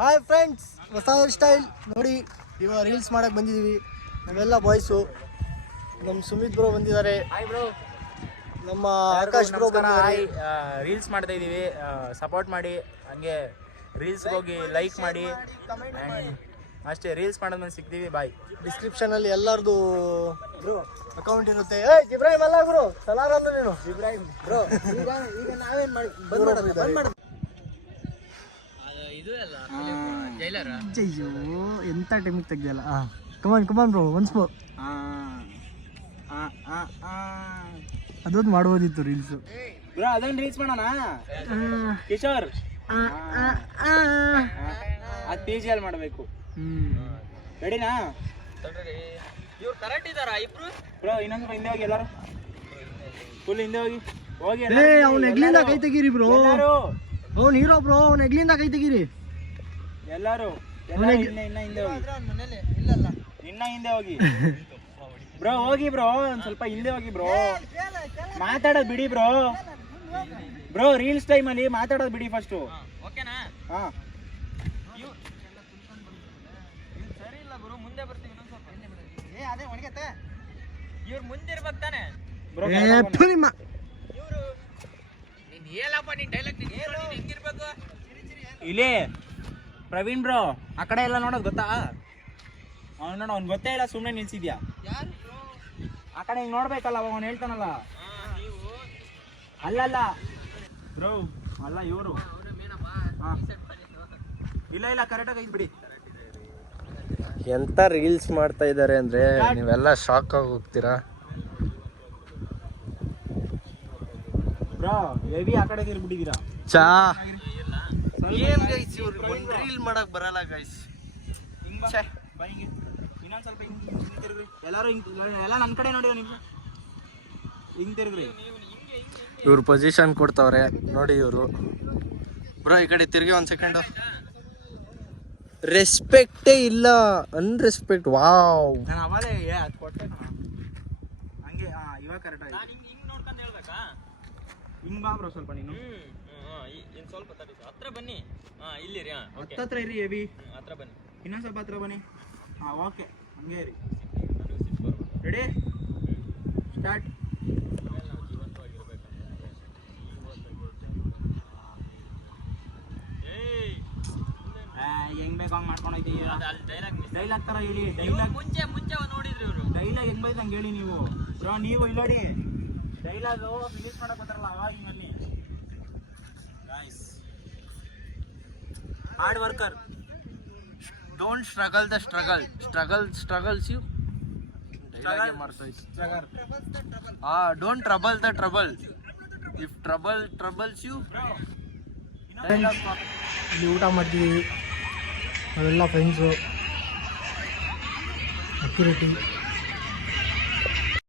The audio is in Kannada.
ಹಾಯ್ ಫ್ರೆಂಡ್ಸ್, ಹೊಸ ಹೇರ್ ಸ್ಟೈಲ್ ನೋಡಿ. ಇವಾಗ ರೀಲ್ಸ್ ಮಾಡಕ್ಕೆ ಬಂದಿದ್ದೀವಿ ನಾವೆಲ್ಲ ಬಾಯ್ಸು. ನಮ್ಮ ಸುಮಿತ್ ಬ್ರೋ ಬಂದಿದ್ದಾರೆ, ನಮ್ಮ ಆಕಾಶ್ ಬ್ರೋ ಬಂದಿದ್ದಾರೆ. ರೀಲ್ಸ್ ಮಾಡ್ತಾ ಇದ್ದೀವಿ, ಸಪೋರ್ಟ್ ಮಾಡಿ. ಹಂಗೆ ರೀಲ್ಸ್ಗೆ ಹೋಗಿ ಲೈಕ್ ಮಾಡಿ. ಅಷ್ಟೇ, ರೀಲ್ಸ್ ಮಾಡೋದ್ಮೇಲೆ ಸಿಗ್ತೀವಿ. ಬಾಯ್. ಡಿಸ್ಕ್ರಿಪ್ಷನಲ್ಲಿ ಎಲ್ಲರದು ಅಕೌಂಟ್ ಇರುತ್ತೆ. ಇಬ್ರಾಹಿಂ ಅಲ್ಲ ಬ್ರೋ, ಸಲಾರ್ ಅಂದ್ರೆ ನೀನು ಇಬ್ರಾಹಿಂ ಬ್ರೋ. ಈಗ ನಾವೇನು ಮಾಡಿ ಅಯ್ಯೋ ಎಂತ ಟೈಮಿಗೆ ತೆಗ್ದಿಯಲ್ಲ. ಕಮಾನ್ ಬ್ರೋ, ಒನ್ಸ್ ಮೋರ್. ಅದೊಂದು ಮಾಡ್ಬೋದಿತ್ತು ರೀಲ್ಸು ಬ್ರೋ. ಅದೊಂದು ರೀಲ್ಸ್ ಮಾಡೋಣ ಕಿಶೋರ್. ಅದು PGL ಮಾಡಬೇಕು. ರೆಡಿನಾ? ಇವ್ರು ಕರೆಕ್ಟ್ ಇದಾರ ಇಬ್ರು ಬ್ರೋ. ಇನ್ನೊಂದು ಹಿಂದೆ ಹೋಗಿ, ಎಲ್ಲರೂ ಫುಲ್ ಹಿಂದೆ ಹೋಗಿ. ಅವ್ನ ಎಗ್ಲಿಂದ ಕೈ ತೆಗೀರಿ ಬ್ರೋ. ಅವ್ನು ಹೀರೋ ಬ್ರೋ, ಅವ್ನ ಎಗ್ಲಿಂದ ಕೈ ತೆಗೀರಿ ಎಲ್ಲರೂ. ಇನ್ನ ಹಿಂದೆ ಹೋಗಿ, ಇನ್ನ ಹಿಂದೆ ಹೋಗಿ ಬ್ರೋ. ಹೋಗಿ ಬ್ರೋ, ಒಂದ್ ಸ್ವಲ್ಪ ಹಿಂದೆ ಹೋಗಿ ಬ್ರೋ. ಮಾತಾಡೋದು ಬಿಡಿ ಬ್ರೋ. ರೀಲ್ಸ್ ಟೈಮಲ್ಲಿ ಮಾತಾಡೋದು ಬಿಡಿ ಫಸ್ಟು. ಓಕೆನಾ? ಹಾ, ಸರಿ ಇಲ್ಲ ಬ್ರೋ, ಮುಂದೆ ಬರ್ತೀವಿ. ಇನ್ನೊಂದ್ ಸ್ವಲ್ಪ ಅದೇ ಒಣಗತ್ತೆ. ಇವ್ರು ಮುಂದೆ ಇರ್ಬೇಕು ತಾನೆ ಬ್ರೋ. ನಿಮ್ಮ ಇವ್ರು ನೀನ್ ಹೇಳಪ್ಪ, ನೀನ್ ಡೈಲಾಗ್ ಹೆಂಗಿರ್ಬೇಕು? ಇಲ್ಲಿ ಪ್ರವೀಣ್ ಬ್ರೋ, ಆ ಕಡೆ ಎಲ್ಲ ನೋಡೋದು ಗೊತ್ತಾ? ಅವ್ನು ನೋಡ, ಅವ್ನು ಗೊತ್ತೇ ಇಲ್ಲ, ಸುಮ್ಮನೆ ನಿಲ್ಸಿದ್ಯಾ? ಯಾರು? ಆ ಕಡೆ ಹಿಂಗೆ ನೋಡ್ಬೇಕಲ್ಲ, ಅವ್ನು ಹೇಳ್ತಾನಲ್ಲ. ನೀವು ಅಲ್ಲಲ್ಲ ಬ್ರೋ, ಅಲ್ಲ ಇವರು. ಇಲ್ಲ ಕರೆಕ್ಟಾಗಿ ಐದು ಬಿಡಿ. ಎಂತ ರೀಲ್ಸ್ ಮಾಡ್ತಾ ಇದ್ದಾರೆ ಅಂದ್ರೆ ನೀವೆಲ್ಲ ಶಾಕ್ ಆಗಿ ಹೋಗ್ತೀರಾ ಬ್ರೋ. ಹೆವಿ ಆ ಕಡೆ ತಿರ್ಬಿಟ್ಟಿದ್ದೀರಾ. ಚಾ ರೀಲ್ ಮಾಡಕ್ ಬರಲ್ಲ ಗೈಸ್. ಇನ್ನೊಂದ್ ಸ್ವಲ್ಪ ಹಿಂಗ್ ತಿರ್ಗ್ರಿ ಎಲ್ಲರೂ. ಎಲ್ಲ ನನ್ನ ಕಡೆ ನೋಡಿ, ನೀವು ಹಿಂಗ್ ತಿರ್ಗ್ರಿ. ಇವ್ರ ಪೊಸಿಷನ್ ಕೊಡ್ತಾವ್ರೆ ನೋಡಿ ಇವರು. ಬ್ರೋ ಈ ಕಡೆ ತಿರ್ಗಿ ಒಂದ್ ಸೆಕೆಂಡ್. ರೆಸ್ಪೆಕ್ಟೇ ಇಲ್ಲ, ಅನ್ರೆಸ್ಪೆಕ್ಟ್. ವಾವ್, ನಾನು ಅವಾಗಲೇ ಅದು ಕೊಟ್ಟೆ ಹಂಗೆ. ಇವಾಗ ಕರೆಕ್ಟ್ ಆಗಿ ಹಿಂಗ್ ನೋಡ್ಕೊಂಡು ಹೇಳ್ಬೇಕಾ? ಹಿಂಗ್ ಬಾ ಬ್ರೋ, ಸ್ವಲ್ಪ ನೀನು ಇನ್ ಸ್ವಲ್ಪ ತಡಿ, ಹತ್ರ ಬನ್ನಿ. ಇಲ್ಲಿರಿ. ಹತ್ರ ಇರಿ, ಹೆವಿ ಹತ್ರ ಬನ್ನಿ. ಇನ್ನೊಂದು ಸ್ವಲ್ಪ ಹತ್ರ ಬನ್ನಿ. ಓಕೆ, ಹಂಗೆ ಇರಿ. Ready, start. ಹೆಂಗ್ ಬೇಕು ಹಂಗೆ ಮಾಡ್ಕೊಂಡು ಹೋಗ್ತೀವಿ. ಡೈಲಾಗ್ ಥರ ಹೇಳಿ. ಮುಂಚೆ ನೋಡಿದ್ರಿ ಇವರು. ಡೈಲಾಗ್ ಹೆಂಗ್ ಬೇಕು ಹಂಗೆ ಹೇಳಿ ನೀವು ಬ್ರೋ. ನೀವು ಇಲ್ಲಿ ನೋಡಿ, ಡೈಲಾಗು ರಿಲೀಸ್ ಮಾಡಕ್ ಬರ್ತಾರಲ್ಲ ಅವಾಗ ಹಿಂಗಲ್ಲಿ. Hard worker. Don't struggle the struggle, struggles you. Don't trouble the trouble, if troubles you. ಇಲ್ಲಿ ಊಟ ಮಾಡ್ತೀವಿ ನಾವೆಲ್ಲ ಫ್ರೆಂಡ್ಸು. ಅಕ್ಕಿ ರೊಟ್ಟಿ